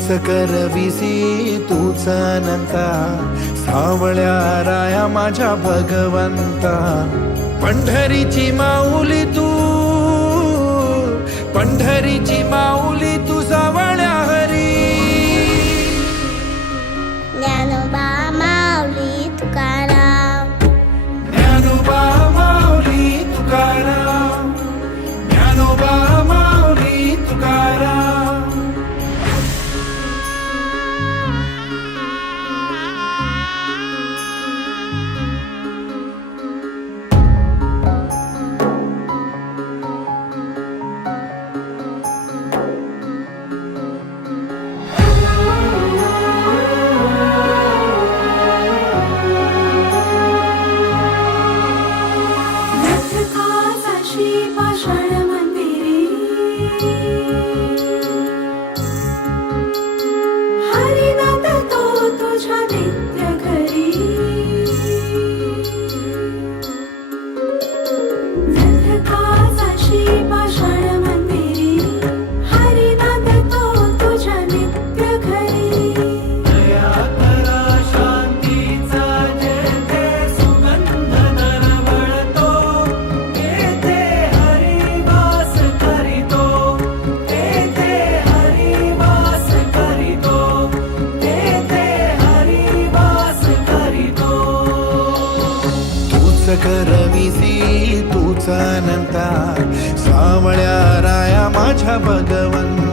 तूच करविसी तूच अनंता सावळ्या राया माझ्या भगवंता. पंढरीची माऊली तू पंढरीची माऊली तू सावळ्या हरी. ज्ञानोबा करविसी तूच अनंता. सावळ्या राया माझ्या भगवंत.